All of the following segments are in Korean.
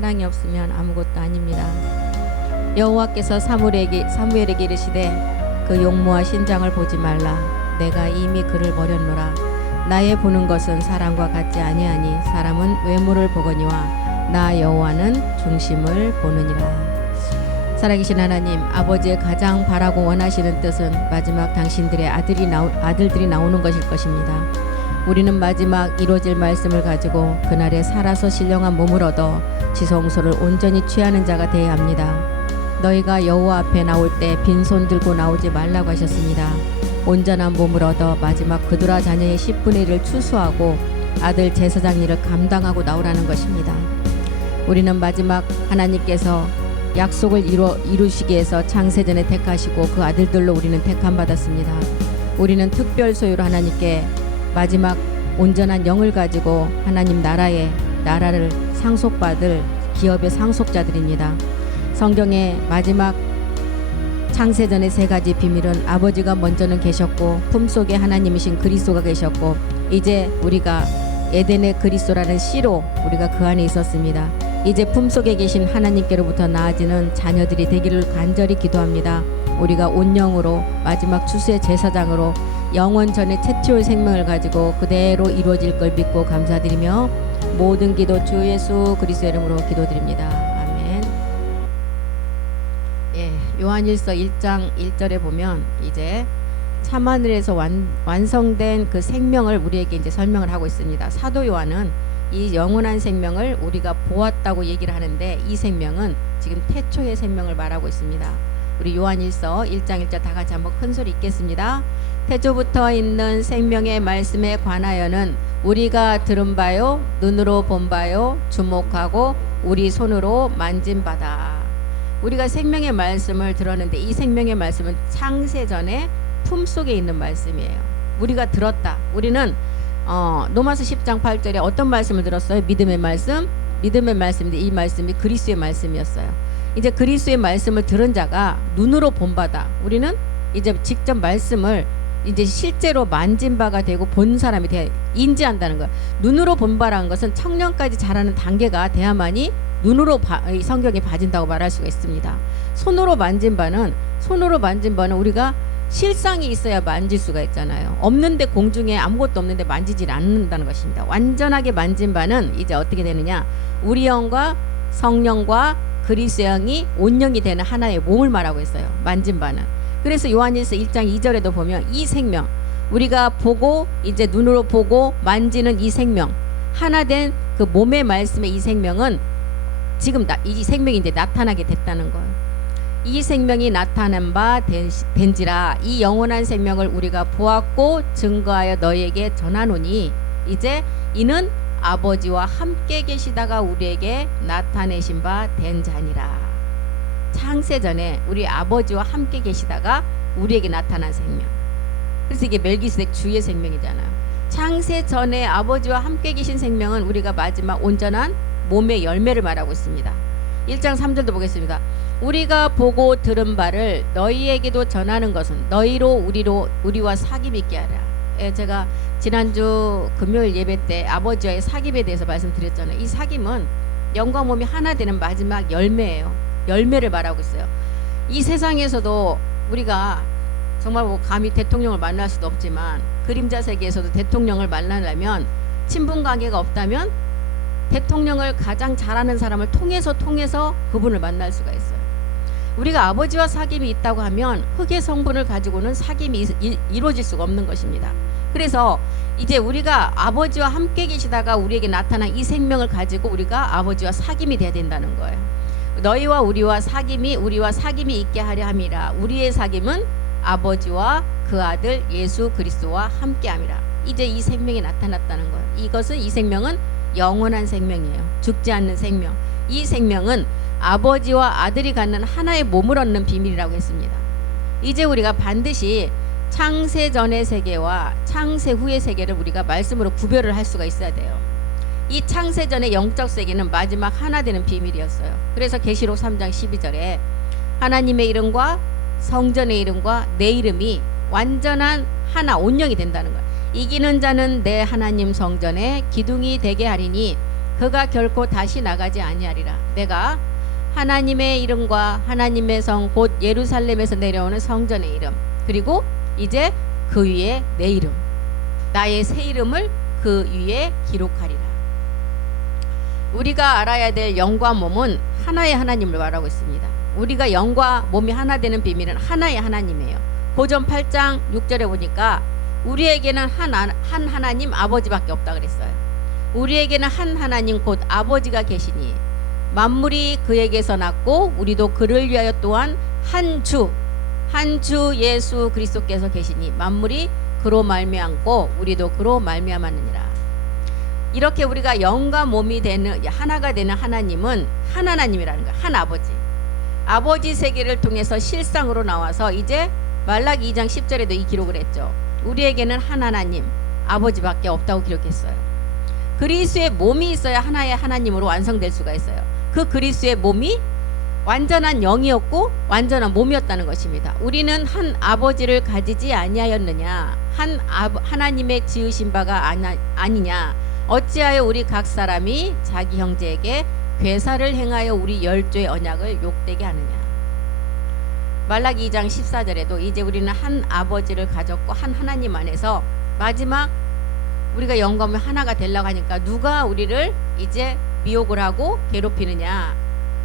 사랑이 없으면 아무것도 아닙니다. 여호와께서 사무엘에게 이르시되 그 용모와 신장을 보지 말라. 내가 이미 그를 버렸노라. 나의 보는 것은 사람과 같지 아니하니 사람은 외모를 보거니와 나 여호와는 중심을 보느니라. 살아계신 하나님, 아버지의 가장 바라고 원하시는 뜻은 마지막 당신들의 아들들이 나오는 것일 것입니다. 우리는 마지막 이루어질 말씀을 가지고 그날에 살아서 신령한 몸을 얻어 지성소를 온전히 취하는 자가 되어야 합니다. 너희가 여호와 앞에 나올 때 빈손 들고 나오지 말라고 하셨습니다. 온전한 몸을 얻어 마지막 그두라 자녀의 10분의 1을 추수하고 아들 제사장 일을 감당하고 나오라는 것입니다. 우리는 마지막 하나님께서 약속을 이루시기 위해서 창세전에 택하시고 그 아들들로 우리는 택함 받았습니다. 우리는 특별 소유로 하나님께 마지막 온전한 영을 가지고 하나님 나라를 상속받을 기업의 상속자들입니다. 성경의 마지막 창세전의 세 가지 비밀은 아버지가 먼저는 계셨고 품속에 하나님이신 그리스도가 계셨고 이제 우리가 에덴의 그리스도라는 씨로 우리가 그 안에 있었습니다. 이제 품속에 계신 하나님께로부터 나아지는 자녀들이 되기를 간절히 기도합니다. 우리가 온영으로 마지막 추수의 제사장으로 영원 전에 최초의 생명을 가지고 그대로 이루어질 걸 믿고 감사드리며 모든 기도 주 예수 그리스도 이름으로 기도드립니다. 아멘. 요한일서 1장 1절에 보면 이제 참하늘에서 완성된 그 생명을 우리에게 이제 설명을 하고 있습니다. 사도 요한은 이 영원한 생명을 우리가 보았다고 얘기를 하는데 이 생명은 지금 태초의 생명을 말하고 있습니다. 우리 요한일서 1장 1절 다 같이 한번 큰 소리 읽겠습니다. 태초부터 있는 생명의 말씀에 관하여는 우리가 들은 바요 눈으로 본 바요 주목하고 우리 손으로 만진 바다. 우리가 생명의 말씀을 들었는데 이 생명의 말씀은 창세전에 품속에 있는 말씀이에요. 우리가 들었다. 우리는 로마서 10장 8절에 어떤 말씀을 들었어요? 믿음의 말씀. 믿음의 말씀인데 이 말씀이 그리스도의 말씀이었어요. 이제 그리스도의 말씀을 들은 자가 눈으로 본 바다. 우리는 이제 직접 말씀을 이제 실제로 만진 바가 되고 본 사람이 돼야 인지한다는 거예요. 눈으로 본 바라는 것은 청년까지 자라는 단계가 돼야만이 눈으로 성경에 봐진다고 말할 수가 있습니다. 손으로 만진 바는 우리가 실상이 있어야 만질 수가 있잖아요. 없는데 공중에 아무것도 없는데 만지질 않는다는 것입니다. 완전하게 만진 바는 이제 어떻게 되느냐? 우리 영과 성령과 그리스도 영이 온영이 되는 하나의 몸을 말하고 있어요. 만진 바는. 그래서 요한일서 1장 2절에도 보면 이 생명, 우리가 보고 이제 눈으로 보고 만지는 이 생명, 하나 된 그 몸의 말씀의 이 생명은 지금 이 생명이 이제 나타나게 됐다는 거예요. 이 생명이 나타난 바 된지라 이 영원한 생명을 우리가 보았고 증거하여 너희에게 전하노니 이제 이는 아버지와 함께 계시다가 우리에게 나타내신 바 된 자니라. 창세전에 우리 아버지와 함께 계시다가 우리에게 나타난 생명. 그래서 이게 멜기세덱 주의 생명이잖아요. 창세전에 아버지와 함께 계신 생명은 우리가 마지막 온전한 몸의 열매를 말하고 있습니다. 1장 3절도 보겠습니다. 우리가 보고 들은 바를 너희에게도 전하는 것은 너희로 우리와 사귐 있게 하라. 제가 지난주 금요일 예배 때 아버지와의 사귐에 대해서 말씀드렸잖아요. 이 사귐은 영과 몸이 하나 되는 마지막 열매예요. 열매를 말하고 있어요. 이 세상에서도 우리가 정말 감히 대통령을 만날 수도 없지만 그림자 세계에서도 대통령을 만나려면 친분 관계가 없다면 대통령을 가장 잘하는 사람을 통해서 그분을 만날 수가 있어요. 우리가 아버지와 사귐이 있다고 하면 흙의 성분을 가지고는 사귐이 이루어질 수가 없는 것입니다. 그래서 이제 우리가 아버지와 함께 계시다가 우리에게 나타난 이 생명을 가지고 우리가 아버지와 사귐이 돼야 된다는 거예요. 너희와 우리와 사귐이 있게 하려 함이라. 우리의 사귐은 아버지와 그 아들 예수 그리스도와 함께 함이라. 이제 이 생명이 나타났다는 거예요. 이 생명은 영원한 생명이에요. 죽지 않는 생명. 이 생명은 아버지와 아들이 갖는 하나의 몸을 얻는 비밀이라고 했습니다. 이제 우리가 반드시 창세 전의 세계와 창세 후의 세계를 우리가 말씀으로 구별을 할 수가 있어야 돼요. 이 창세 전의 영적 세계는 마지막 하나 되는 비밀이었어요. 그래서 계시록 3장 12절에 하나님의 이름과 성전의 이름과 내 이름이 완전한 하나 온영이 된다는 거예요. 이기는 자는 내 하나님 성전에 기둥이 되게 하리니 그가 결코 다시 나가지 아니하리라. 내가 하나님의 이름과 하나님의 성 곧 예루살렘에서 내려오는 성전의 이름, 그리고 이제 그 위에 내 이름, 나의 새 이름을 그 위에 기록하리라. 우리가 알아야 될 영과 몸은 하나의 하나님을 말하고 있습니다. 우리가 영과 몸이 하나 되는 비밀은 하나의 하나님이에요. 고전 8장 6절에 보니까 우리에게는 한 하나님 아버지밖에 없다 그랬어요. 우리에게는 한 하나님 곧 아버지가 계시니 만물이 그에게서 났고 우리도 그를 위하여 또한 한 주 예수 그리스도께서 계시니 만물이 그로 말미암고 우리도 그로 말미암았느니라. 이렇게 우리가 영과 몸이 되는 하나가 되는 하나님은 한 하나님이라는 거야. 한 아버지. 아버지 세계를 통해서 실상으로 나와서 이제 말라기 2장 10절에도 이 기록을 했죠. 우리에게는 한 하나님 아버지밖에 없다고 기록했어요. 그리스도의 몸이 있어야 하나의 하나님으로 완성될 수가 있어요. 그 그리스도의 몸이 완전한 영이었고 완전한 몸이었다는 것입니다. 우리는 한 아버지를 가지지 아니하였느냐, 하나님의 지으신 바가 아니냐, 어찌하여 우리 각 사람이 자기 형제에게 괴사를 행하여 우리 열조의 언약을 욕되게 하느냐. 말라기 2장 14절에도 이제 우리는 한 아버지를 가졌고 한 하나님 안에서 마지막 우리가 영감이 하나가 되려고 하니까 누가 우리를 이제 미혹을 하고 괴롭히느냐.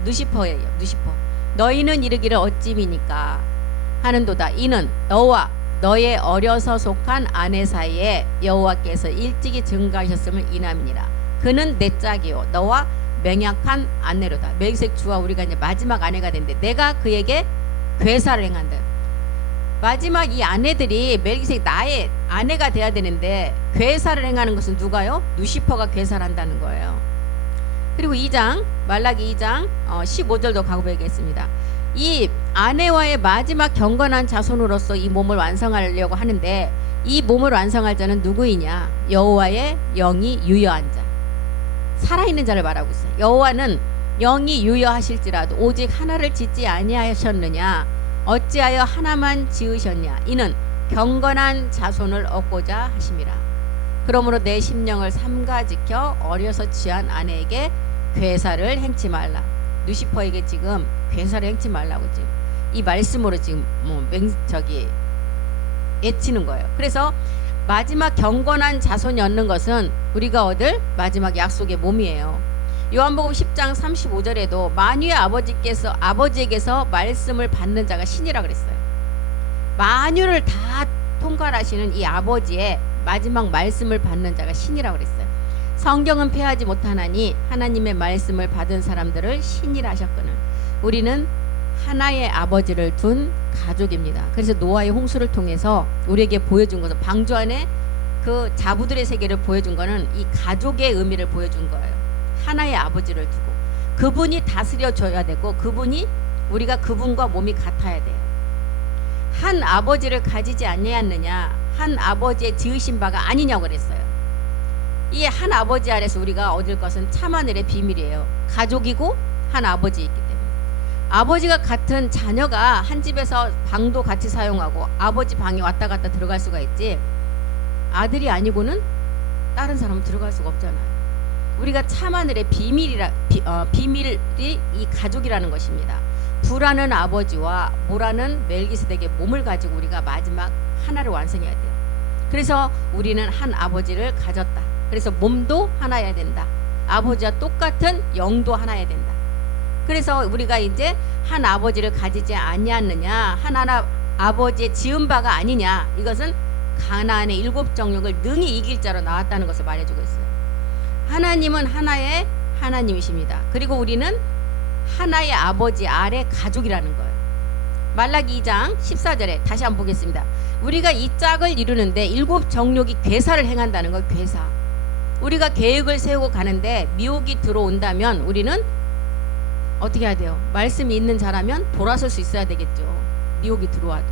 누시퍼예요. 누시퍼. 너희는 이르기를 어찌미니까 하는도다. 이는 너와 너의 어려서 속한 아내 사이에 여호와께서 일찍이 증가하셨음을 인함이니라. 그는 내 짝이요 너와 맹약한 아내로다. 멜기세덱 주와 우리가 이제 마지막 아내가 된대. 내가 그에게 괴사를 행한다. 마지막 이 아내들이 멜기세덱 나의 아내가 돼야 되는데 괴사를 행하는 것은 누가요? 누시퍼가 괴사를 한다는 거예요. 그리고 2장 말라기 2장 15절도 가보겠습니다. 이 아내와의 마지막 경건한 자손으로서 이 몸을 완성하려고 하는데 이 몸을 완성할 자는 누구이냐? 여호와의 영이 유여한 자, 살아있는 자를 말하고 있어요. 여호와는 영이 유여하실지라도 오직 하나를 짓지 아니하셨느냐? 어찌하여 하나만 지으셨냐? 이는 경건한 자손을 얻고자 하심이라. 그러므로 내 심령을 삼가 지켜 어려서 취한 아내에게 괴사를 행치 말라. 누시퍼에게 지금 괴사를 행치 말라고 지금 이 말씀으로 지금 애치는 거예요. 그래서 마지막 경건한 자손이 얻는 것은 우리가 얻을 마지막 약속의 몸이에요. 요한복음 10장 35절에도 만유의 아버지에게서 말씀을 받는 자가 신이라 그랬어요. 만유를 다 통괄하시는 이 아버지의 마지막 말씀을 받는 자가 신이라 그랬어요. 성경은 패하지 못하나니 하나님의 말씀을 받은 사람들을 신이라 하셨거늘 우리는 하나의 아버지를 둔 가족입니다. 그래서 노아의 홍수를 통해서 우리에게 보여준 것은 방주 안에 그 자부들의 세계를 보여준 것은 이 가족의 의미를 보여준 거예요. 하나의 아버지를 두고 그분이 다스려 줘야 되고 우리가 그분과 몸이 같아야 돼요. 한 아버지를 가지지 아니하였느냐, 한 아버지의 지으신 바가 아니냐고 그랬어요. 이 한 아버지 아래서 우리가 얻을 것은 참하늘의 비밀이에요. 가족이고 한 아버지 있기 때문에 아버지가 같은 자녀가 한 집에서 방도 같이 사용하고 아버지 방에 왔다 갔다 들어갈 수가 있지 아들이 아니고는 다른 사람은 들어갈 수가 없잖아요. 우리가 참하늘의 비밀이 이 가족이라는 것입니다. 부라는 아버지와 모라는 멜기세덱의 몸을 가지고 우리가 마지막 하나를 완성해야 돼요. 그래서 우리는 한 아버지를 가졌다. 그래서 몸도 하나여야 된다. 아버지와 똑같은 영도 하나여야 된다. 그래서 우리가 이제 한 아버지를 가지지 아니하느냐, 하나 아버지의 지은 바가 아니냐. 이것은 가나안의 7 정욕을 능히 이길 자로 나왔다는 것을 말해주고 있어요. 하나님은 하나의 하나님이십니다. 그리고 우리는 하나의 아버지 아래 가족이라는 거예요. 말라기 2장 14절에 다시 한번 보겠습니다. 우리가 이 짝을 이루는데 7 정욕이 괴사를 행한다는 거예요. 괴사. 우리가 계획을 세우고 가는데 미혹이 들어온다면 우리는 어떻게 해야 돼요? 말씀이 있는 자라면 돌아설 수 있어야 되겠죠. 미혹이 들어와도.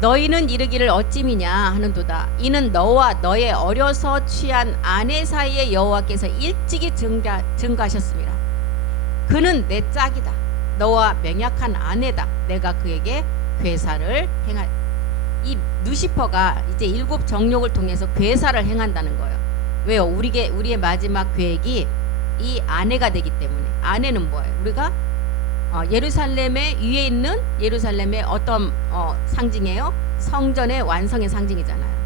너희는 이르기를 어찌미냐 하는도다. 이는 너와 너의 어려서 취한 아내 사이에 여호와께서 일찍이 증가하셨습니다. 그는 내 짝이다. 너와 맹약한 아내다. 내가 그에게 괴사를 행할. 이 누시퍼가 이제 7 정욕을 통해서 괴사를 행한다는 거예요. 왜요? 우리의 마지막 계획이 이 아내가 되기 때문에. 아내는 뭐예요? 우리가 예루살렘의 위에 있는 예루살렘의 어떤 상징이에요? 성전의 완성의 상징이잖아요.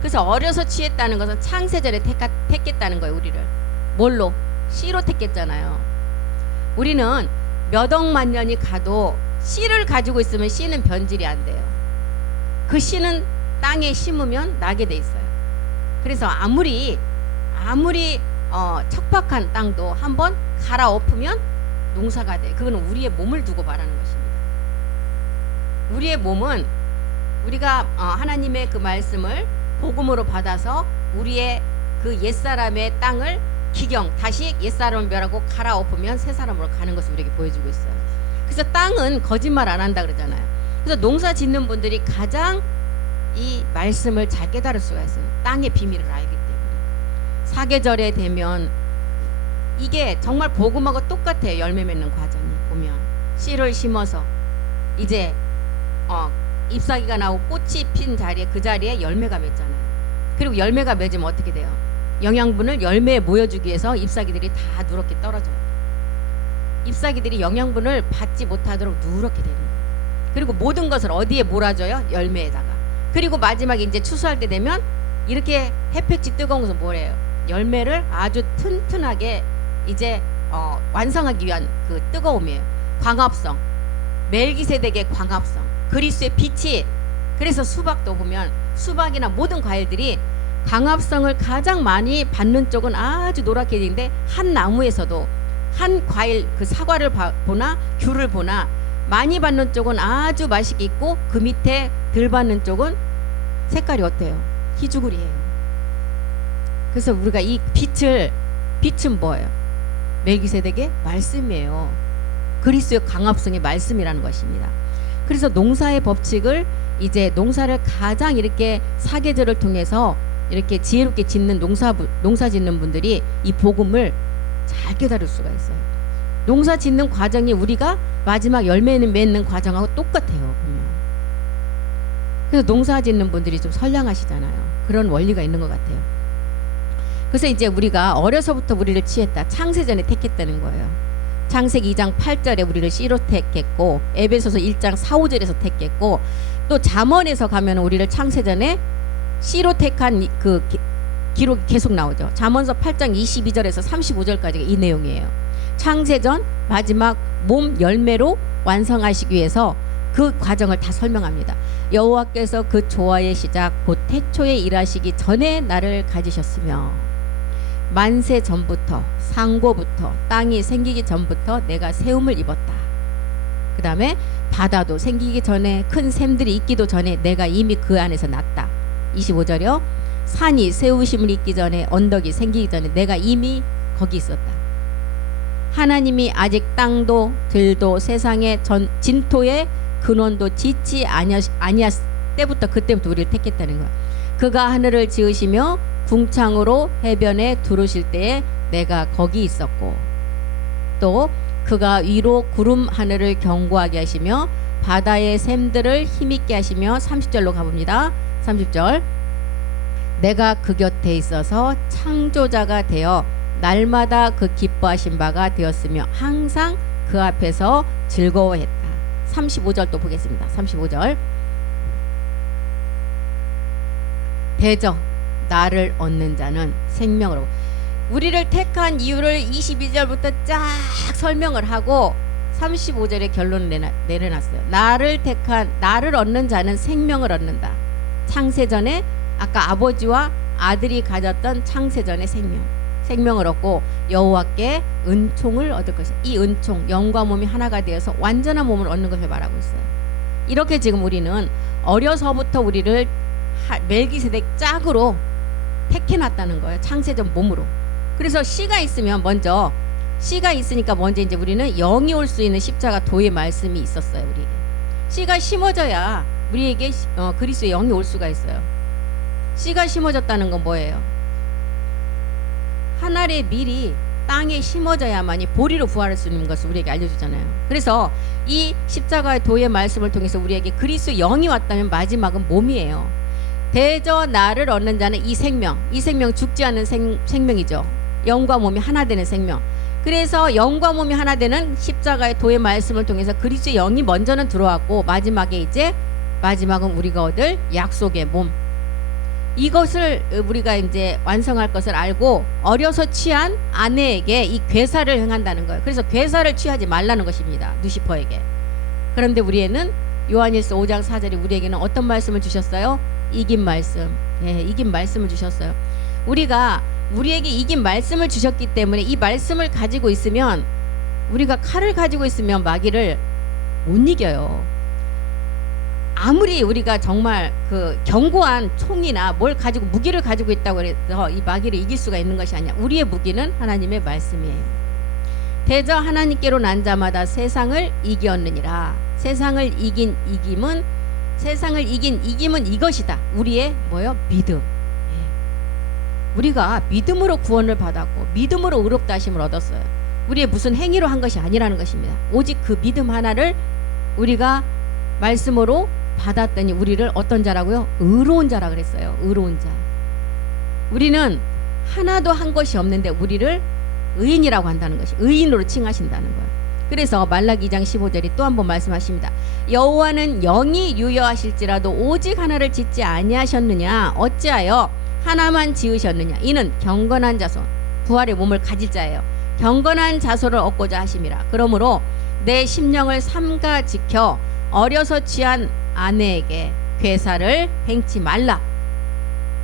그래서 어려서 취했다는 것은 창세전에 택했다는 거예요. 우리를 뭘로? 씨로 택했잖아요. 우리는 몇 억만 년이 가도 씨를 가지고 있으면 씨는 변질이 안 돼요. 그 씨는 땅에 심으면 나게 돼 있어요. 그래서 아무리 척박한 땅도 한번 갈아엎으면 농사가 돼. 그거는 우리의 몸을 두고 말하는 것입니다. 우리의 몸은 우리가 하나님의 그 말씀을 복음으로 받아서 우리의 그 옛사람의 땅을 다시 옛사람을 멸하고 갈아엎으면 새 사람으로 가는 것을 우리에게 보여주고 있어요. 그래서 땅은 거짓말 안 한다 그러잖아요. 그래서 농사 짓는 분들이 가장 이 말씀을 잘 깨달을 수가 있어요. 땅의 비밀을 알기 때문에. 사계절에 되면 이게 정말 복음하고 똑같아요. 열매 맺는 과정이 보면 씨를 심어서 이제 잎사귀가 나오고 꽃이 핀 자리에 그 자리에 열매가 맺잖아요. 그리고 열매가 맺으면 어떻게 돼요? 영양분을 열매에 모여주기 위해서 잎사귀들이 다 누렇게 떨어져요. 잎사귀들이 영양분을 받지 못하도록 누렇게 되는 거예요. 그리고 모든 것을 어디에 몰아줘요? 열매에다가. 그리고 마지막에 이제 추수할 때 되면 이렇게 햇볕이 뜨거운 것은 뭐래요? 열매를 아주 튼튼하게 이제 완성하기 위한 그 뜨거움이에요. 광합성, 멜기세덱의 광합성, 그리스도의 빛이. 그래서 수박도 보면 수박이나 모든 과일들이 광합성을 가장 많이 받는 쪽은 아주 노랗게 되는데, 한 나무에서도 한 과일 그 사과를 보나 귤을 보나 많이 받는 쪽은 아주 맛있게 있고 그 밑에 덜 받는 쪽은 색깔이 어때요? 희죽으리해요. 그래서 우리가 이 빛은 뭐예요? 멜기세덱의 말씀이에요. 그리스도의 광합성의 말씀이라는 것입니다. 그래서 농사의 법칙을 이제 농사를 가장 이렇게 사계절을 통해서 이렇게 지혜롭게 짓는 농사 짓는 분들이 이 복음을 잘 깨달을 수가 있어요. 농사 짓는 과정이 우리가 마지막 열매는 맺는 과정하고 똑같아요. 보면. 그래서 농사 짓는 분들이 좀 선량하시잖아요. 그런 원리가 있는 것 같아요. 그래서 이제 우리가 어려서부터 우리를 취했다. 창세전에 택했다는 거예요. 창세기 2장 8절에 우리를 씨로 택했고, 에베소서 1장 4, 5절에서 택했고, 또 잠언에서 가면 우리를 창세전에 씨로 택한 그 기록이 계속 나오죠. 잠언서 8장 22절에서 35절까지가 이 내용이에요. 창세전 마지막 몸 열매로 완성하시기 위해서 그 과정을 다 설명합니다. 여호와께서 그 조화의 시작 곧 태초에 일하시기 전에 나를 가지셨으며, 만세 전부터 상고부터 땅이 생기기 전부터 내가 세움을 입었다. 그 다음에 바다도 생기기 전에 큰 샘들이 있기도 전에 내가 이미 그 안에서 났다. 25절이요. 산이 세우심을 입기 전에 언덕이 생기기 전에 내가 이미 거기 있었다. 하나님이 아직 땅도 들도 세상의 진토의 근원도 짓지 아니할 때부터, 그때부터 우리를 택했다는 거야. 그가 하늘을 지으시며 궁창으로 해변에 두르실 때에 내가 거기 있었고, 또 그가 위로 구름 하늘을 견고하게 하시며 바다의 샘들을 힘있게 하시며, 30절로 가봅니다. 30절. 내가 그 곁에 있어서 창조자가 되어 날마다 그 기뻐하신 바가 되었으며 항상 그 앞에서 즐거워했다. 35절 또 보겠습니다. 35절. 대저 나를 얻는 자는 생명으로. 우리를 택한 이유를 22절부터 쫙 설명을 하고 35절에 결론을 내려놨어요. 나를 얻는 자는 생명을 얻는다. 창세전에 아까 아버지와 아들이 가졌던 창세전의 생명을 얻고 여호와께 은총을 얻을 것이다. 이 은총, 영과 몸이 하나가 되어서 완전한 몸을 얻는 것을 말하고 있어요. 이렇게 지금 우리는 어려서부터 우리를 멜기세덱 짝으로 택해놨다는 거예요. 창세전 몸으로. 그래서 씨가 있으면 씨가 있으니까 먼저 이제 우리는 영이 올 수 있는 십자가 도의 말씀이 있었어요. 우리에게 씨가 심어져야 우리에게 그리스도의 영이 올 수가 있어요. 씨가 심어졌다는 건 뭐예요? 한 알의 밀이 땅에 심어져야만이 보리로 부활할 수 있는 것을 우리에게 알려주잖아요. 그래서 이 십자가의 도의 말씀을 통해서 우리에게 그리스도의 영이 왔다면 마지막은 몸이에요. 대저 나를 얻는 자는 이 생명 죽지 않는 생명이죠. 영과 몸이 하나 되는 생명. 그래서 영과 몸이 하나 되는 십자가의 도의 말씀을 통해서 그리스도의 영이 먼저는 들어왔고 마지막은 우리가 얻을 약속의 몸, 이것을 우리가 이제 완성할 것을 알고 어려서 취한 아내에게 이 괴사를 행한다는 거예요. 그래서 괴사를 취하지 말라는 것입니다, 누시퍼에게. 그런데 우리에는 요한일서 5장 4절이 우리에게는 어떤 말씀을 주셨어요? 이긴 말씀. 예, 이긴 말씀을 주셨어요. 우리에게 이긴 말씀을 주셨기 때문에 이 말씀을 가지고 있으면, 우리가 칼을 가지고 있으면 마귀를 못 이겨요. 아무리 우리가 정말 그 견고한 총이나 뭘 가지고 무기를 가지고 있다고 해서 이 마귀를 이길 수가 있는 것이 아니야. 우리의 무기는 하나님의 말씀이에요. 대저 하나님께로 난 자마다 세상을 이겼느니라. 세상을 이긴 이김은 이것이다. 우리의 믿음. 우리가 믿음으로 구원을 받았고 믿음으로 의롭다 하심을 얻었어요. 우리의 무슨 행위로 한 것이 아니라는 것입니다. 오직 그 믿음 하나를 우리가 말씀으로 받았더니 우리를 어떤 자라고요? 의로운 자라 그랬어요. 의로운 자. 우리는 하나도 한 것이 없는데 우리를 의인이라고 한다는 것이, 의인으로 칭하신다는 거예요. 그래서 말라기 2장 15절이 또 한 번 말씀하십니다. 여호와는 영이 유여하실지라도 오직 하나를 짓지 아니하셨느냐? 어찌하여 하나만 지으셨느냐? 이는 경건한 자손, 부활의 몸을 가질 자예요. 경건한 자손을 얻고자 하심이라. 그러므로 내 심령을 삼가 지켜 어려서 취한 아내에게 괴사를 행치 말라.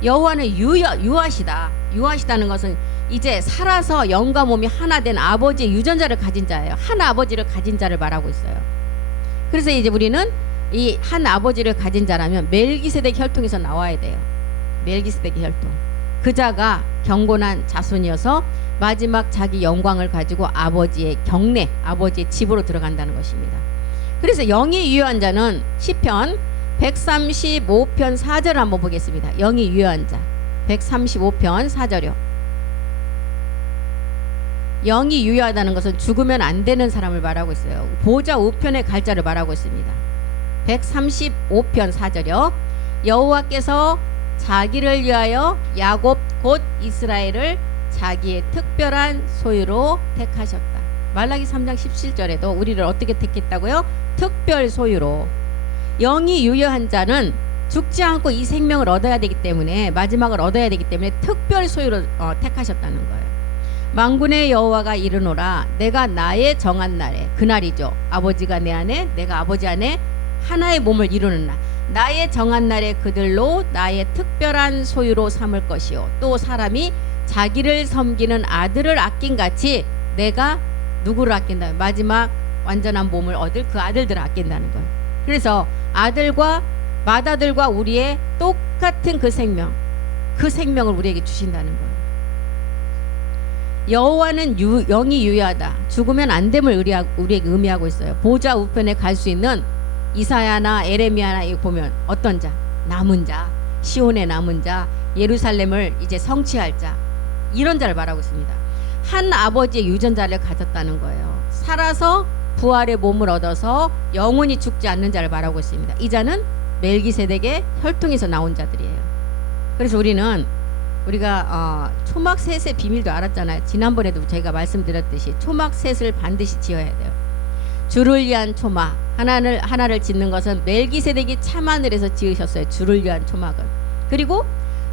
여호와는 유하시다는 것은 이제 살아서 영과 몸이 하나 된 아버지의 유전자를 가진 자예요. 한 아버지를 가진 자를 말하고 있어요. 그래서 이제 우리는 이 한 아버지를 가진 자라면 멜기세덱 혈통에서 나와야 돼요. 멜기세덱 혈통. 그 자가 경건한 자손이어서 마지막 자기 영광을 가지고 아버지의 경내, 아버지의 집으로 들어간다는 것입니다. 그래서 영이 유효한 자는 시편 135편 4절을 한번 보겠습니다. 영이 유효한 자 135편 4절이요. 영이 유효하다는 것은 죽으면 안 되는 사람을 말하고 있어요. 보좌 우편에 갈 자를 말하고 있습니다. 135편 4절이요. 여호와께서 자기를 위하여 야곱 곧 이스라엘을 자기의 특별한 소유로 택하셨다. 말라기 3장 17절에도 우리를 어떻게 택했다고요? 특별 소유로. 영이 유효한 자는 죽지 않고 이 생명을 얻어야 되기 때문에, 마지막을 얻어야 되기 때문에 특별 소유로 택하셨다는 거예요. 만군의 여호와가 이르노라. 내가 나의 정한 날에, 그날이죠. 아버지가 내 안에, 내가 아버지 안에 하나의 몸을 이루는 날, 나의 정한 날에 그들로 나의 특별한 소유로 삼을 것이요. 또 사람이 자기를 섬기는 아들을 아낀 같이 내가 누구를 아낀다? 마지막 완전한 몸을 얻을 그 아들들을 아낀다는 거예요. 그래서 아들과 맏아들과 우리의 똑같은 그 생명을 우리에게 주신다는 거예요. 여호와는 영이 유효하다. 죽으면 안 됨을 우리에게 의미하고 있어요. 보좌 우편에 갈 수 있는 이사야나 에레미야나 이거 보면 어떤 자? 남은 자, 시온의 남은 자, 예루살렘을 이제 성취할 자, 이런 자를 말하고 있습니다. 한 아버지의 유전자를 가졌다는 거예요. 살아서 부활의 몸을 얻어서 영원히 죽지 않는 자를 말하고 있습니다. 이 자는 멜기세덱의 혈통에서 나온 자들이에요. 그래서 우리가 초막셋의 비밀도 알았잖아요. 지난번에도 제가 말씀드렸듯이 초막셋을 반드시 지어야 돼요. 주를 위한 초막 하나를 짓는 것은 멜기세덱이 참하늘에서 지으셨어요. 주를 위한 초막을. 그리고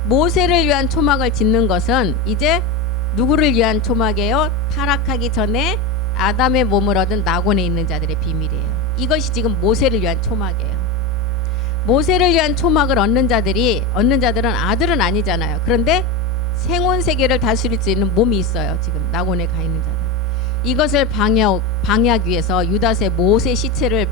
모세를 위한 초막을 짓는 것은 이제 누구를 위한 초막이에요? 타락하기 전에 아담의 몸을 얻은 낙원에 있는 자들의 비밀이에요. 이것이 지금 모세를 위한 초막이에요. 모세를 위한 초막을 얻는 자들은 아들은 아니잖아요. 그런데 생온 세계를 다스릴 수 있는 몸이 있어요. 지금 낙원에 가 있는 자들. 이것을 방해하기 위해서 유다세 모세 시체를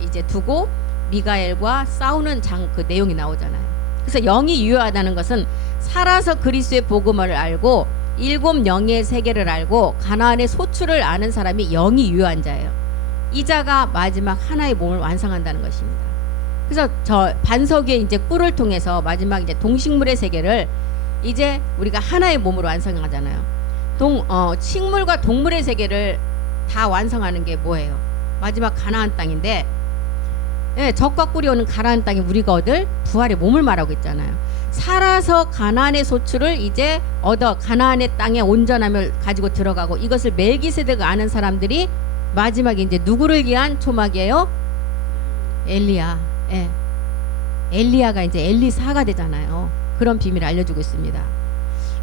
이제 두고 미가엘과 싸우는 그 내용이 나오잖아요. 그래서 영이 유효하다는 것은 살아서 그리스도의 복음을 알고 일곱 영의 세계를 알고 가나안의 소출을 아는 사람이 영이 유효한 자예요. 이 자가 마지막 하나의 몸을 완성한다는 것입니다. 그래서 저 반석 위에 이제 꿀을 통해서 마지막 이제 동식물의 세계를 이제 우리가 하나의 몸으로 완성하잖아요. 식물과 동물의 세계를 다 완성하는 게 뭐예요? 마지막 가나안 땅인데, 예, 적과 꿀이 오는 가나안 땅에 우리가 얻을 부활의 몸을 말하고 있잖아요. 살아서 가나안의 소출을 이제 얻어 가나안의 땅에 온전함을 가지고 들어가고, 이것을 멜기세덱을 아는 사람들이 마지막에 이제 누구를 위한 초막이에요? 엘리야. 예. 엘리야가 이제 엘리사가 되잖아요. 그런 비밀을 알려주고 있습니다.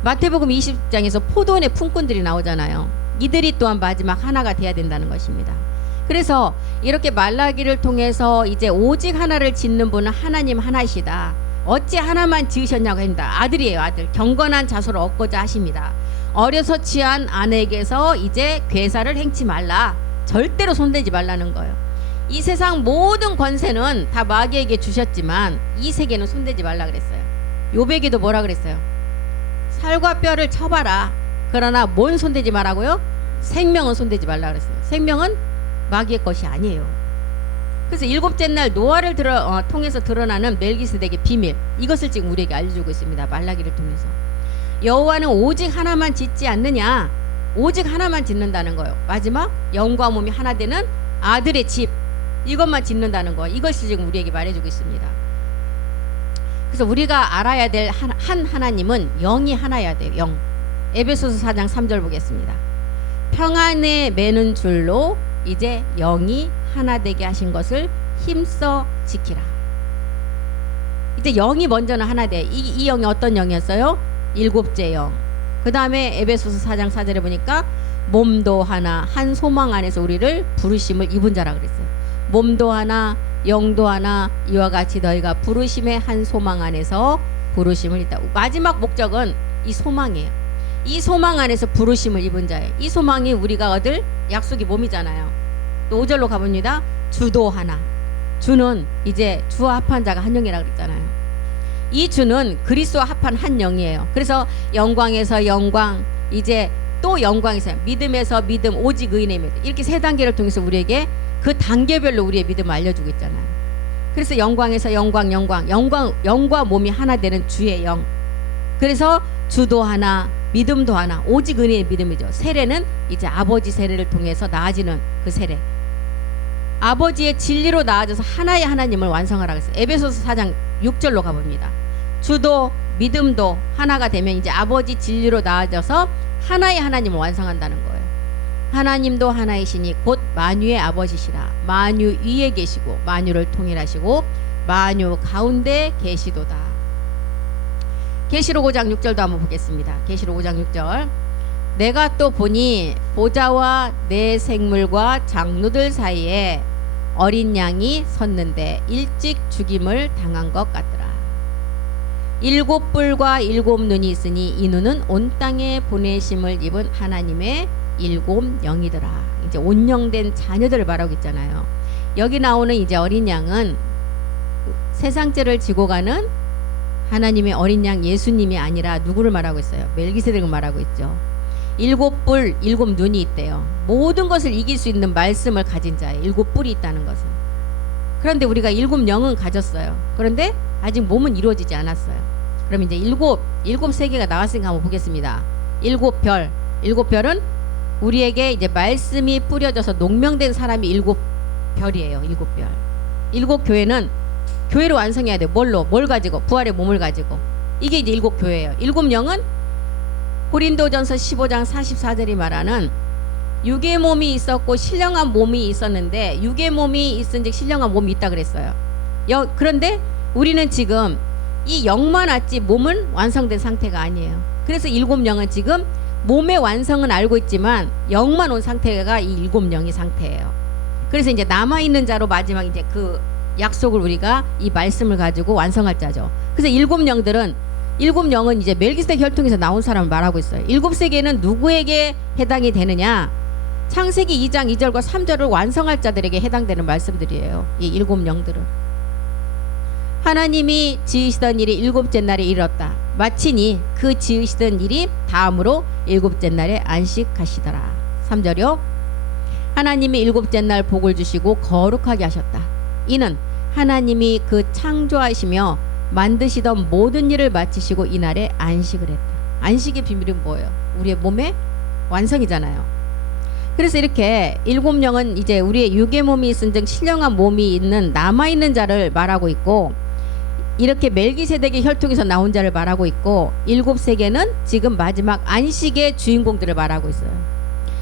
마태복음 20장에서 포도원의 품꾼들이 나오잖아요. 이들이 또한 마지막 하나가 돼야 된다는 것입니다. 그래서 이렇게 말라기를 통해서 이제 오직 하나를 짓는 분은 하나님 하나이시다. 어찌 하나만 지으셨냐고 합니다. 아들이에요, 아들. 경건한 자손을 얻고자 하십니다. 어려서 취한 아내에게서 이제 괴사를 행치 말라. 절대로 손대지 말라는 거예요. 이 세상 모든 권세는 다 마귀에게 주셨지만 이 세계는 손대지 말라 그랬어요. 욥에게도 뭐라 그랬어요? 살과 뼈를 쳐봐라. 그러나 뭔 손대지 말라고요? 생명은 손대지 말라 그랬어요. 생명은 마귀의 것이 아니에요. 그래서 일곱째 날 노아를 통해서 드러나는 멜기세덱의 비밀, 이것을 지금 우리에게 알려주고 있습니다. 말라기를 통해서. 여호와는 오직 하나만 짓지 않느냐. 오직 하나만 짓는다는 거예요. 마지막 영과 몸이 하나 되는 아들의 집, 이것만 짓는다는 거, 이것이 지금 우리에게 말해주고 있습니다. 그래서 우리가 알아야 될 한 하나님은 영이 하나여야 돼요. 영. 에베소서 4장 3절 보겠습니다. 평안에 매는 줄로 이제 영이 하나 되게 하신 것을 힘써 지키라. 이제 영이 먼저는 하나 돼. 이 영이 어떤 영이었어요? 일곱째 영. 그 다음에 에베소서 4장 4절에 보니까 몸도 하나 한 소망 안에서 우리를 부르심을 입은 자라 그랬어요. 몸도 하나 영도 하나 이와 같이 너희가 부르심의 한 소망 안에서 부르심을 입다. 마지막 목적은 이 소망이에요. 이 소망 안에서 부르심을 입은 자예요. 이 소망이 우리가 얻을 약속이 몸이잖아요. 또 5절로 가봅니다. 주도 하나. 주는 이제 주와 합한 자가 한 영이라고 그랬잖아요. 이 주는 그리스도와 합한 한 영이에요. 그래서 영광에서 영광, 이제 또 영광에서 믿음에서 믿음, 오직 의인의 믿음, 이렇게 세 단계를 통해서 우리에게 그 단계별로 우리의 믿음을 알려주고 있잖아요. 그래서 영광에서 영과 몸이 하나 되는 주의 영. 그래서 주도 하나, 믿음도 하나, 오직 은혜의 믿음이죠. 세례는 이제 아버지 세례를 통해서 나아지는 그 세례. 아버지의 진리로 나아져서 하나의 하나님을 완성하라고 했어요. 에베소서 4장 6절로 가봅니다. 주도 믿음도 하나가 되면 이제 아버지 진리로 나아져서 하나의 하나님을 완성한다는 거예요. 하나님도 하나이시니 곧 만유의 아버지시라. 만유 위에 계시고 만유를 통일하시고 만유 가운데 계시도다. 계시록 5장 6절도 한번 보겠습니다. 계시록 5장 6절. 내가 또 보니 보좌와 내 생물과 장로들 사이에 어린 양이 섰는데 일찍 죽임을 당한 것 같더라. 7 뿔과 7 눈이 있으니 이 눈은 온 땅에 보내심을 입은 하나님의 7 영이더라. 이제 온영된 자녀들을 말하고 있잖아요. 여기 나오는 이제 어린 양은 세상 죄를 지고 가는 하나님의 어린 양 예수님이 아니라 누구를 말하고 있어요? 멜기세덱을 말하고 있죠. 7 뿔, 7 눈이 있대요. 모든 것을 이길 수 있는 말씀을 가진 자예요. 7 뿔이 있다는 것은. 그런데 우리가 7 영은 가졌어요. 그런데 아직 몸은 이루어지지 않았어요. 그럼 이제 7 세계가 나왔으니까 한번 보겠습니다. 7 별. 7 별은 우리에게 이제 말씀이 뿌려져서 농명된 사람이 7 별이에요. 7 별. 7 교회는 교회를 완성해야 돼요. 뭘 가지고? 부활의 몸을 가지고. 이게 이제 7 교회예요. 7 영은 고린도전서 15장 44절이 말하는 육의 몸이 있었고 신령한 몸이 있었는데 육의 몸이 있은즉 신령한 몸이 있다 그랬어요. 그런데 우리는 지금 이 영만 왔지 몸은 완성된 상태가 아니에요. 그래서 7 영은 지금 몸의 완성은 알고 있지만 영만 온 상태가 이 7 영의 상태예요. 그래서 이제 남아있는 자로 마지막 이제 그 약속을 우리가 이 말씀을 가지고 완성할 자죠. 그래서 7 영은 이제 멜기세덱 혈통에서 나온 사람을 말하고 있어요. 7세계는 누구에게 해당이 되느냐? 창세기 2장 2절과 3절을 완성할 자들에게 해당되는 말씀들이에요. 이 7 영들은. 하나님이 지으시던 일이 7째 날에 이르렀다. 마치니 그 지으시던 일이 다음으로 7째 날에 안식하시더라. 3절이요. 하나님이 7째 날 복을 주시고 거룩하게 하셨다. 이는 하나님이 그 창조하시며 만드시던 모든 일을 마치시고 이날에 안식을 했다. 안식의 비밀은 뭐예요? 우리의 몸의 완성이잖아요. 그래서 이렇게 7 영은 이제 우리의 육의 몸이 있은즉 신령한 몸이 있는 남아있는 자를 말하고 있고, 이렇게 멜기세덱의 혈통에서 나온 자를 말하고 있고, 7세계는 지금 마지막 안식의 주인공들을 말하고 있어요.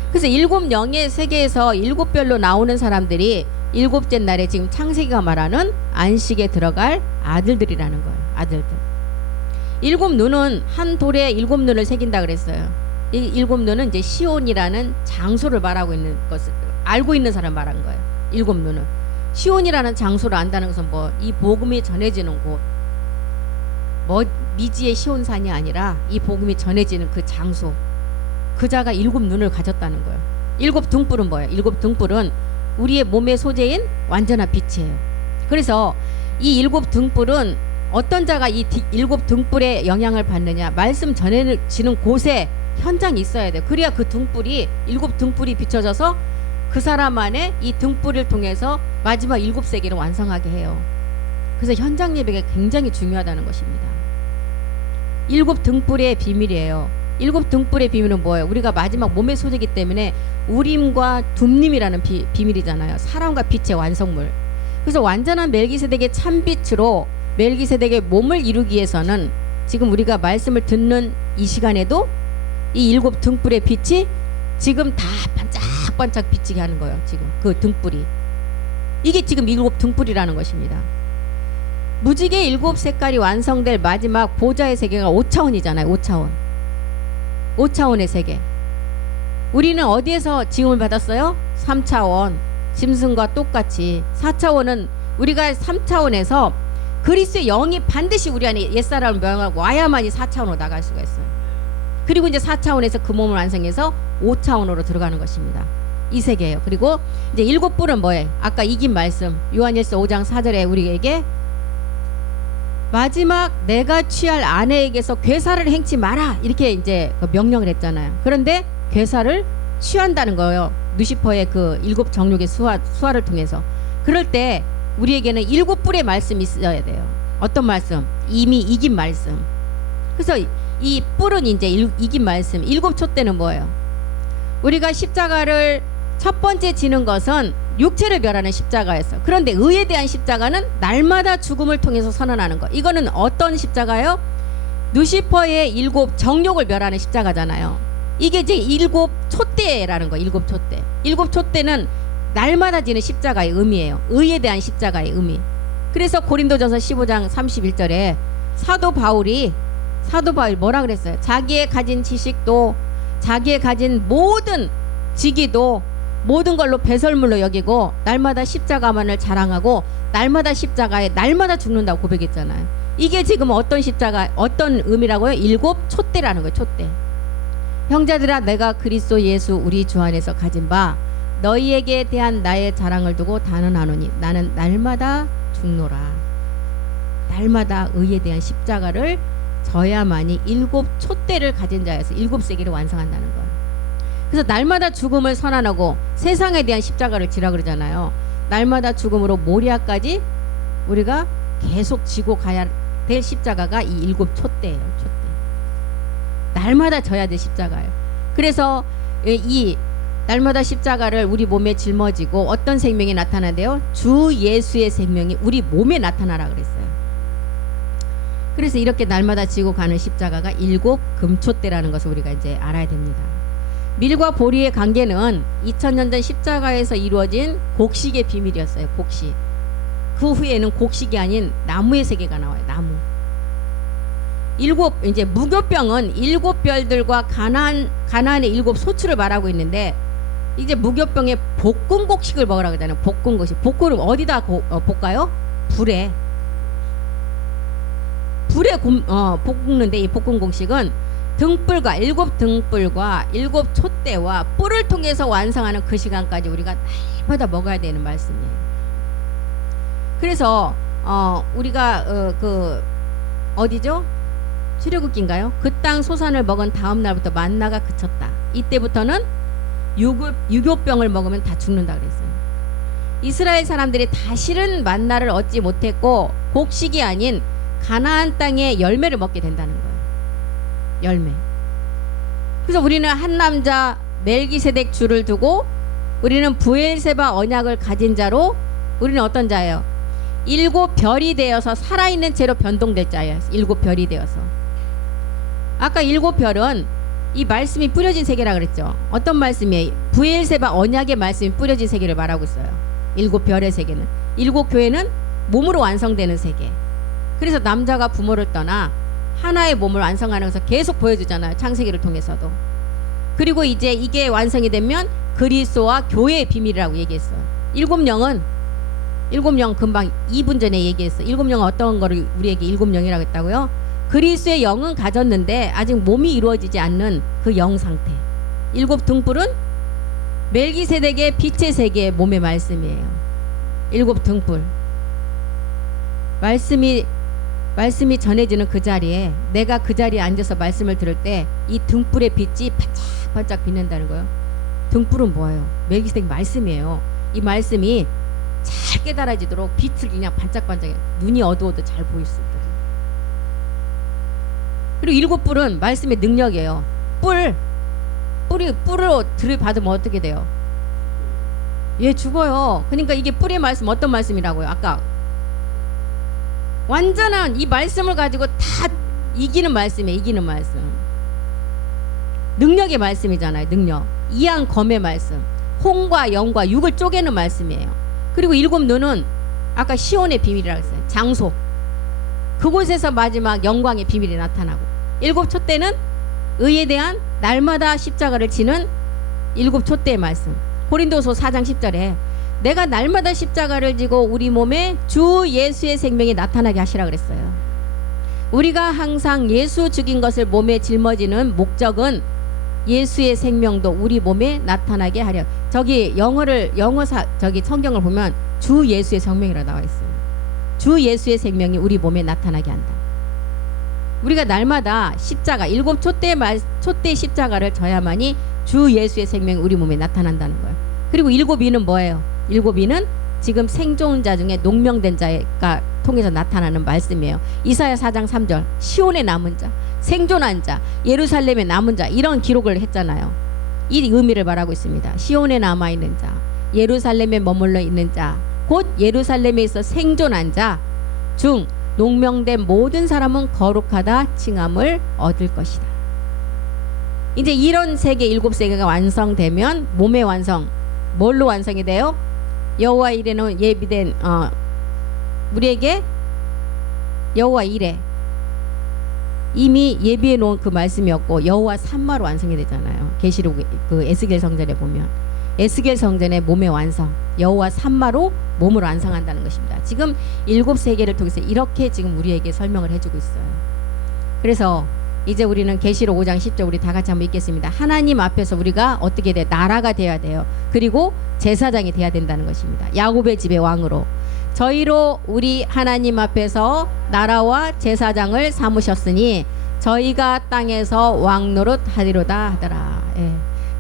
그래서 7영의 세계에서 7별로 나오는 사람들이 7째 날에 지금 창세기가 말하는 안식에 들어갈 아들들이라는 거예요. 아들들. 7눈은 한 돌에 7눈을 새긴다 그랬어요. 이 7눈은 이제 시온이라는 장소를 말하고 있는 것을 알고 있는 사람 말한 거예요. 7눈은 시온이라는 장소를 안다는 것은 뭐 이 복음이 전해지는 곳, 뭐 미지의 시온산이 아니라 이 복음이 전해지는 그 장소, 그 자가 7눈을 가졌다는 거예요. 7등불은 뭐예요? 7등불은 우리의 몸의 소재인 완전한 빛이에요. 그래서 이 7등불은 어떤 자가 이 7등불의 영향을 받느냐, 말씀 전해지는 곳에 현장이 있어야 돼요. 그래야 그 등불이 7등불이 비춰져서 그 사람 안에 이 등불을 통해서 마지막 7세기를 완성하게 해요. 그래서 현장 예배가 굉장히 중요하다는 것입니다. 7등불의 비밀이에요. 7등불의 비밀은 뭐예요? 우리가 마지막 몸의 소재이기 때문에 우림과 둠림이라는 비밀이잖아요. 사람과 빛의 완성물. 그래서 완전한 멜기세덱의 참빛으로 멜기세덱의 몸을 이루기 위해서는 지금 우리가 말씀을 듣는 이 시간에도 이 7등불의 빛이 지금 다 반짝반짝 비치게 하는 거예요. 지금 그 등불이, 이게 지금 7등불이라는 것입니다. 무지개 7색깔이 완성될 마지막 보좌의 세계가 5차원이잖아요. 5차원. 5차원의 세계. 우리는 어디에서 지음을 받았어요? 3차원. 짐승과 똑같이. 4차원은 우리가 3차원에서 그리스도의 영이 반드시 우리 안에 옛사람을 명하고 와야만이 4차원으로 나갈 수가 있어요. 그리고 이제 4차원에서 그 몸을 완성해서 5차원으로 들어가는 것입니다. 이 세계예요. 그리고 이제 7뿔은 뭐예요? 아까 이긴 말씀 요한일서 5장 4절에 우리에게 마지막 내가 취할 아내에게서 괴사를 행치 마라, 이렇게 이제 명령을 했잖아요. 그런데 괴사를 취한다는 거예요. 누시퍼의 그 7 정욕의 수화를 통해서. 그럴 때 우리에게는 7뿔의 말씀이 있어야 돼요. 어떤 말씀? 이미 이긴 말씀. 그래서 이 뿔은 이제 이긴 말씀. 7초 때는 뭐예요? 우리가 십자가를 첫 번째 지는 것은 육체를 멸하는 십자가였어요. 그런데 의에 대한 십자가는 날마다 죽음을 통해서 선언하는 것. 이거는 어떤 십자가요? 누시퍼의 7 정욕을 멸하는 십자가잖아요. 이게 이제 7 촛대라는 거. 7 촛대. 7 촛대는 날마다 지는 십자가의 의미예요. 의에 대한 십자가의 의미. 그래서 고린도전서 15장 31절에 사도 바울이 뭐라 그랬어요? 자기의 가진 지식도, 자기의 가진 모든 직위도 모든 걸로 배설물로 여기고 날마다 십자가만을 자랑하고 날마다 십자가에 날마다 죽는다고 고백했잖아요. 이게 지금 어떤 십자가, 어떤 의미라고요? 7 촛대라는 거예요. 촛대. 형제들아, 내가 그리스도 예수 우리 주 안에서 가진 바 너희에게 대한 나의 자랑을 두고 단언하노니 나는 날마다 죽노라. 날마다 의에 대한 십자가를 져야만이 7 촛대를 가진 자에서 7세기를 완성한다는 거예요. 그래서 날마다 죽음을 선언하고 세상에 대한 십자가를 지라 그러잖아요. 날마다 죽음으로 모리아까지 우리가 계속 지고 가야 될 십자가가 이 7 촛대예요. 촛대. 날마다 져야 될 십자가예요. 그래서 이 날마다 십자가를 우리 몸에 짊어지고 어떤 생명이 나타나는데요? 주 예수의 생명이 우리 몸에 나타나라 그랬어요. 그래서 이렇게 날마다 지고 가는 십자가가 7 금촛대라는 것을 우리가 이제 알아야 됩니다. 밀과 보리의 관계는 2000년 전 십자가에서 이루어진 곡식의 비밀이었어요. 곡식. 그 후에는 곡식이 아닌 나무의 세계가 나와요. 나무. 이제 무교병은 7별들과 가나안의 7 소출을 말하고 있는데, 이제 무교병의 볶은 곡식을 먹으라 그러잖아요. 볶은 곡식. 볶음을 어디다 볶아요? 불에 볶는데, 이 볶은 곡식은 등불과 7 등불과 7 촛대와 뿔을 통해서 완성하는 그 시간까지 우리가 날마다 먹어야 되는 말씀이에요. 그래서 우리가 그 어디죠? 출애굽기인가요? 그 땅 소산을 먹은 다음 날부터 만나가 그쳤다. 이때부터는 유교병을 먹으면 다 죽는다 그랬어요. 이스라엘 사람들이 다시는 만나를 얻지 못했고 곡식이 아닌 가나안 땅의 열매를 먹게 된다는 거예요. 열매. 그래서 우리는 한 남자 멜기세덱 주를 두고 우리는 부엘세바 언약을 가진 자로, 우리는 어떤 자예요? 일곱 별이 되어서 살아있는 채로 변동될 자예요. 일곱 별이 되어서. 아까 일곱 별은 이 말씀이 뿌려진 세계라 그랬죠. 어떤 말씀이에요? 브엘세바 언약의 말씀이 뿌려진 세계를 말하고 있어요. 일곱 별의 세계는. 일곱 교회는 몸으로 완성되는 세계. 그래서 남자가 부모를 떠나 하나의 몸을 완성하는 것을 계속 보여주잖아요. 창세기를 통해서도. 그리고 이제 이게 완성이 되면 그리스도와 교회의 비밀이라고 얘기했어요. 일곱 영은 일곱 영 금방 2분 전에 얘기했어요. 일곱 영은 어떤 거를 우리에게 일곱 영이라고 했다고요? 그리스도의 영은 가졌는데 아직 몸이 이루어지지 않는 그 영 상태. 일곱 등불은 멜기세덱의 빛의 세계의 몸의 말씀이에요. 일곱 등불. 말씀이 전해지는 그 자리에 내가 그 자리에 앉아서 말씀을 들을 때 이 등불의 빛이 반짝반짝 빛낸다는 거예요. 등불은 뭐예요? 멜기세덱 말씀이에요. 이 말씀이 잘 깨달아지도록 빛을 그냥 반짝반짝해. 눈이 어두워도 잘 보일 수 있다. 그리고 일곱 뿔은 말씀의 능력이에요. 뿔으로 들이받으면 어떻게 돼요? 얘 죽어요. 그러니까 이게 뿔의 말씀 어떤 말씀이라고요? 아까 완전한 이 말씀을 가지고 다 이기는 말씀이에요. 이기는 말씀. 능력의 말씀이잖아요. 능력. 이한 검의 말씀. 홍과 영과 육을 쪼개는 말씀이에요. 그리고 일곱 눈은 아까 시온의 비밀이라고 했어요. 장소. 그곳에서 마지막 영광의 비밀이 나타나고, 일곱 촛대는 의에 대한 날마다 십자가를 지는 일곱 촛대의 말씀. 고린도서 4장 10절에 내가 날마다 십자가를 지고 우리 몸에 주 예수의 생명이 나타나게 하시라 그랬어요. 우리가 항상 예수 죽인 것을 몸에 짊어지는 목적은 예수의 생명도 우리 몸에 나타나게 하려. 저기 저기 성경을 보면 주 예수의 생명이라고 나와 있어요. 주 예수의 생명이 우리 몸에 나타나게 한다. 우리가 날마다 십자가 일곱 촛대 십자가를 져야만이 주 예수의 생명이 우리 몸에 나타난다는 거예요. 그리고 일곱 이는 뭐예요? 일곱 이는 지금 생존 자 중에 농명된 자가 통해서 나타나는 말씀이에요. 이사야 4장 3절 시온에 남은 자, 생존한 자, 예루살렘에 남은 자, 이런 기록을 했잖아요. 이 의미를 말하고 있습니다. 시온에 남아있는 자, 예루살렘에 머물러 있는 자, 곧 예루살렘에 있어 생존한 자 중 농명된 모든 사람은 거룩하다 칭함을 얻을 것이다. 이제 이런 세계, 일곱 세계가 완성되면 몸의 완성, 뭘로 완성이 돼요? 여호와 이레는 예비된 우리에게 여호와 이레 이미 예비해 놓은 그 말씀이었고, 여호와 산마로 완성이 되잖아요. 계시록 그 에스겔 성전에 보면 에스겔 성전의 몸의 완성, 여호와 산마로 몸을 완성한다는 것입니다. 지금 일곱 세계를 통해서 이렇게 지금 우리에게 설명을 해주고 있어요. 그래서 이제 우리는 계시록 5장 10절 우리 다 같이 한번 읽겠습니다. 하나님 앞에서 우리가 어떻게 돼? 나라가 돼야 돼요. 그리고 제사장이 돼야 된다는 것입니다. 야곱의 집의 왕으로 저희로 우리 하나님 앞에서 나라와 제사장을 삼으셨으니 저희가 땅에서 왕노릇 하리로다 하더라. 예.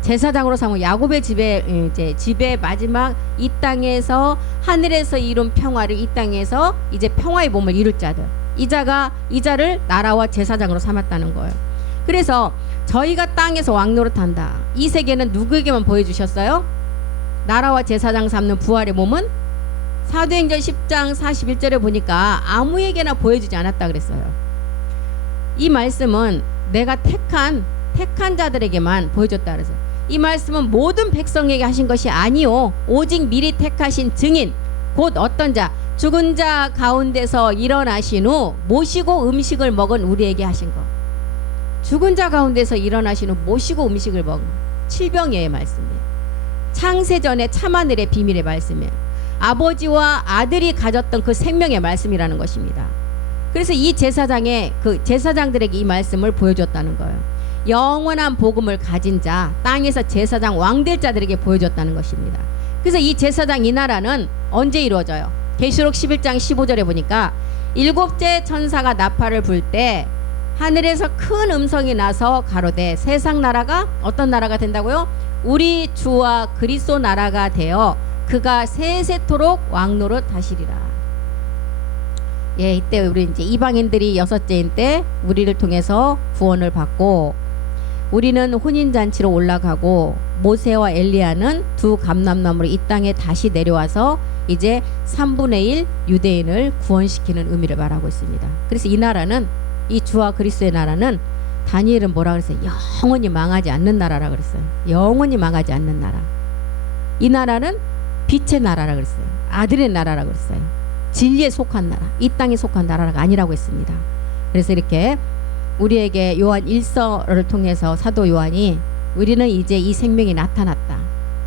제사장으로 삼은 야곱의 집의 마지막 이 땅에서 하늘에서 이룬 평화를 이 땅에서 이제 평화의 몸을 이룰 자들, 이 자를 나라와 제사장으로 삼았다는 거예요. 그래서 저희가 땅에서 왕노릇한다. 이 세계는 누구에게만 보여주셨어요? 나라와 제사장 삼는 부활의 몸은 사도행전 10장 41절에 보니까 아무에게나 보여주지 않았다 그랬어요. 이 말씀은 내가 택한 자들에게만 보여줬다 그랬어요. 이 말씀은 모든 백성에게 하신 것이 아니요 오직 미리 택하신 증인, 곧 어떤 자, 죽은 자 가운데서 일어나신 후 모시고 음식을 먹은 우리에게 하신 것. 죽은 자 가운데서 일어나신 후 모시고 음식을 먹은 칠병예의 말씀이에요. 창세전의 참하늘의 비밀의 말씀이에요. 아버지와 아들이 가졌던 그 생명의 말씀이라는 것입니다. 그래서 이 제사장들에게 이 말씀을 보여줬다는 거예요. 영원한 복음을 가진 자, 땅에서 제사장 왕될 자들에게 보여줬다는 것입니다. 그래서 이 제사장 이 나라는 언제 이루어져요? 계시록 11장 15절에 보니까 일곱째 천사가 나팔을 불 때 하늘에서 큰 음성이 나서 가로되 세상 나라가 어떤 나라가 된다고요? 우리 주와 그리스도 나라가 되어 그가 세세토록 왕노릇 하시리라. 예, 이때 우리 이제 이방인들이 여섯째인 때 우리를 통해서 구원을 받고 우리는 혼인잔치로 올라가고 모세와 엘리야는 두 감람나무로 이 땅에 다시 내려와서 이제 3분의 1 유대인을 구원시키는 의미를 말하고 있습니다. 그래서 이 나라는, 이 주와 그리스도의 나라는, 다니엘은 뭐라 그랬어요? 영원히 망하지 않는 나라라 그랬어요. 영원히 망하지 않는 나라. 이 나라는 빛의 나라라 그랬어요. 아들의 나라라 그랬어요. 진리에 속한 나라, 이 땅에 속한 나라가 아니라고 했습니다. 그래서 이렇게 우리에게 요한 1서를 통해서 사도 요한이, 우리는 이제 이 생명이 나타났다.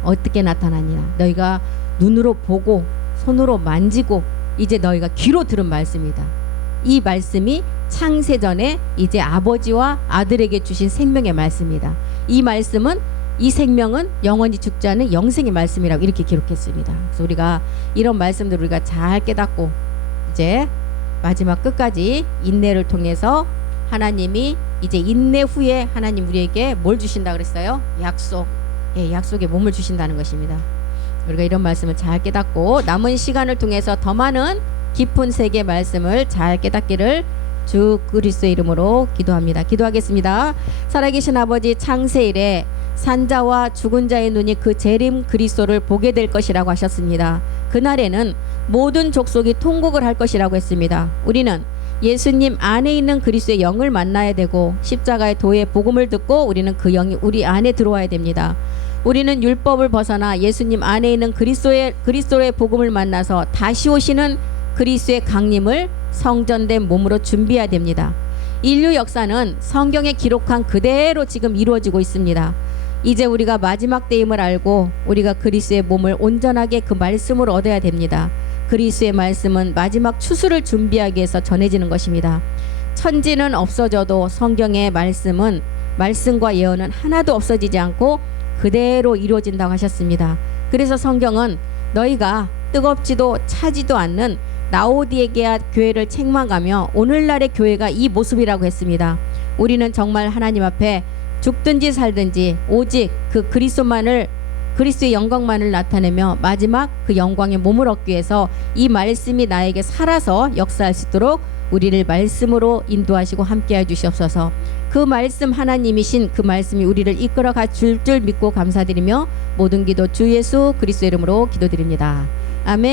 어떻게 나타났냐? 너희가 눈으로 보고 손으로 만지고 이제 너희가 귀로 들은 말씀이다. 이 말씀이 창세전에 이제 아버지와 아들에게 주신 생명의 말씀이다. 이 말씀은, 이 생명은 영원히 죽지 않은 영생의 말씀이라고 이렇게 기록했습니다. 그래서 우리가 이런 말씀들을 우리가 잘 깨닫고 이제 마지막 끝까지 인내를 통해서 하나님이 이제 인내 후에 하나님 우리에게 뭘 주신다 그랬어요? 약속. 예, 약속의 몸을 주신다는 것입니다. 우리가 이런 말씀을 잘 깨닫고 남은 시간을 통해서 더 많은 깊은 세계 말씀을 잘 깨닫기를 주 그리스도의 이름으로 기도합니다. 기도하겠습니다. 살아계신 아버지, 창세일에 산자와 죽은 자의 눈이 그 재림 그리스도를 보게 될 것이라고 하셨습니다. 그날에는 모든 족속이 통곡을 할 것이라고 했습니다. 우리는 예수님 안에 있는 그리스도의 영을 만나야 되고 십자가의 도의 복음을 듣고 우리는 그 영이 우리 안에 들어와야 됩니다. 우리는 율법을 벗어나 예수님 안에 있는 그리스도의 복음을 만나서 다시 오시는 그리스도의 강림을 성전된 몸으로 준비해야 됩니다. 인류 역사는 성경에 기록한 그대로 지금 이루어지고 있습니다. 이제 우리가 마지막 때임을 알고 우리가 그리스도의 몸을 온전하게 그 말씀으로 얻어야 됩니다. 그리스도의 말씀은 마지막 추수를 준비하기 위해서 전해지는 것입니다. 천지는 없어져도 성경의 말씀은, 말씀과 예언은 하나도 없어지지 않고 그대로 이루어진다고 하셨습니다. 그래서 성경은 너희가 뜨겁지도 차지도 않는 라오디게아 교회를 책망하며 오늘날의 교회가 이 모습이라고 했습니다. 우리는 정말 하나님 앞에 죽든지 살든지 오직 그 그리스도의 영광만을 나타내며 마지막 그 영광의 몸을 얻기 위해서 이 말씀이 나에게 살아서 역사할 수 있도록 우리를 말씀으로 인도하시고 함께해 주시옵소서. 그 말씀, 하나님이신 그 말씀이 우리를 이끌어가 줄 믿고 감사드리며 모든 기도 주 예수 그리스도의 이름으로 기도드립니다. 아멘.